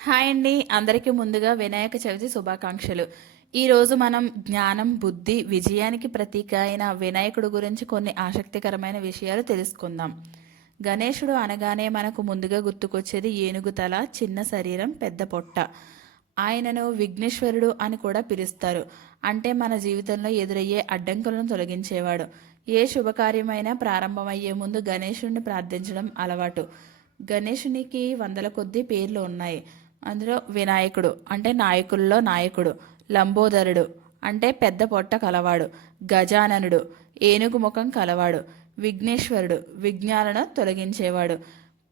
Hi అండి, అందరికీ ముందుగా వినాయక చవితి శుభాకాంక్షలు. ఈరోజు మనం జ్ఞానం, బుద్ధి, విజయానికి ప్రతీక అయిన వినాయకుడు గురించి కొన్ని ఆసక్తికరమైన విషయాలు తెలుసుకుందాం. గణేశుడు అనగానే మనకు ముందుగా గుర్తుకొచ్చేది ఏనుగు తల, చిన్న శరీరం, పెద్ద పొట్ట. ఆయనను విఘ్నేశ్వరుడు అని కూడా పిలుస్తారు. అంటే మన జీవితంలో ఎదురయ్యే అడ్డంకులను తొలగించేవాడు. ఏ శుభకార్యమైనా ప్రారంభమయ్యే ముందు గణేశుడిని ప్రార్థించడం అలవాటు. గణేశునికి వందల కొద్దీ పేర్లు ఉన్నాయి. అందులో వినాయకుడు అంటే నాయకుల్లో నాయకుడు, లంబోదరుడు అంటే పెద్ద పొట్ట కలవాడు, గజాననుడు ఏనుగు ముఖం కలవాడు, విఘ్నేశ్వరుడు విఘ్నాలను తొలగించేవాడు.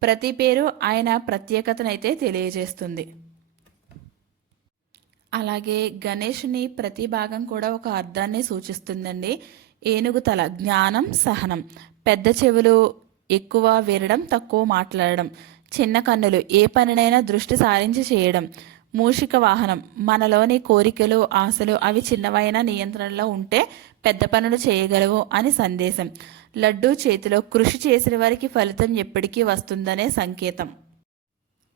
ప్రతి పేరు ఆయన ప్రత్యేకతనైతే తెలియజేస్తుంది. అలాగే గణేషుని ప్రతి భాగం కూడా ఒక అర్థాన్ని సూచిస్తుందండి. ఏనుగు తల జ్ఞానం, సహనం. పెద్ద చెవులు ఎక్కువ వినడం, తక్కువ మాట్లాడడం. చిన్న కన్నులు ఏ పనినైనా దృష్టి సారించి చేయడం. మూషిక వాహనం మనలోని కోరికలు, ఆశలు అవి చిన్నవైన నియంత్రణలో ఉంటే పెద్ద పనులు చేయగలవు అని సందేశం. లడ్డూ చేతిలో కృషి చేసిన వారికి ఫలితం ఎప్పటికీ వస్తుందనే సంకేతం.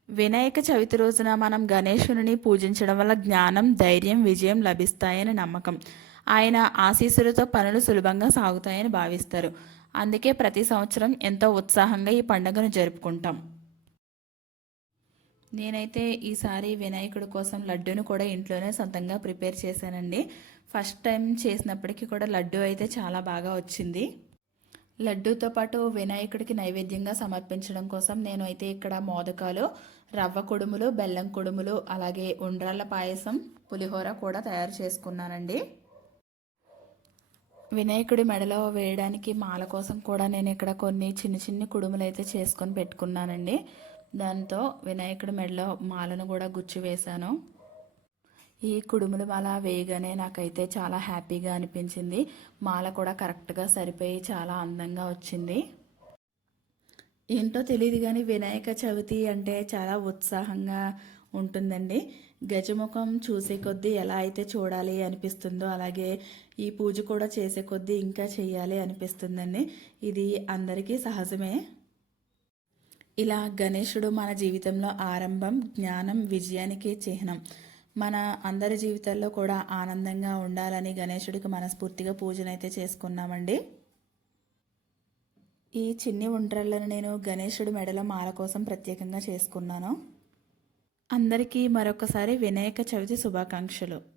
వినాయక చవితి రోజున మనం గణేశుని పూజించడం వల్ల జ్ఞానం, ధైర్యం, విజయం లభిస్తాయని నమ్మకం. ఆయన ఆశీస్సులతో పనులు సులభంగా సాగుతాయని భావిస్తారు. అందుకే ప్రతి సంవత్సరం ఎంతో ఉత్సాహంగా ఈ పండుగను జరుపుకుంటాం. నేనైతే ఈసారి వినాయకుడి కోసం లడ్డూను కూడా ఇంట్లోనే సొంతంగా ప్రిపేర్ చేశానండి. ఫస్ట్ టైం చేసినప్పటికీ కూడా లడ్డు అయితే చాలా బాగా వచ్చింది. లడ్డూతో పాటు వినాయకుడికి నైవేద్యంగా సమర్పించడం కోసం నేను అయితే ఇక్కడ మోదకాలు, రవ్వ కుడుములు, బెల్లం కుడుములు, అలాగే ఉండ్రాళ్ళ పాయసం, పులిహోర కూడా తయారు చేసుకున్నానండి. వినాయకుడి మెడలో వేయడానికి మాల కోసం కూడా నేను ఇక్కడ కొన్ని చిన్న చిన్న కుడుములు అయితే చేసుకొని పెట్టుకున్నానండి. దాంతో వినాయకుడి మెడలో మాలను కూడా గుచ్చి వేశాను. ఈ కుడుముల మాల వేయగానే నాకైతే చాలా హ్యాపీగా అనిపించింది. మాల కూడా కరెక్ట్గా సరిపోయి చాలా అందంగా వచ్చింది. ఏంటో తెలియదు కానీ వినాయక చవితి అంటే చాలా ఉత్సాహంగా ఉంటుందండి. గజముఖం చూసే కొద్దీ ఎలా అయితే చూడాలి అనిపిస్తుందో అలాగే ఈ పూజ కూడా చేసే కొద్దీ ఇంకా చెయ్యాలి అనిపిస్తుందండి. ఇది అందరికీ సహజమే. ఇలా గణేశుడు మన జీవితంలో ఆరంభం, జ్ఞానం, విజయానికి చిహ్నం. మన అందరి జీవితాల్లో కూడా ఆనందంగా ఉండాలని గణేశుడికి మనస్ఫూర్తిగా పూజనైతే చేసుకున్నామండి. ఈ చిన్ని ఉండ్రళ్ళను నేను గణేశుడి మెడలో మాల కోసం ప్రత్యేకంగా చేసుకున్నాను. అందరికీ మరొకసారి వినాయక చవితి శుభాకాంక్షలు.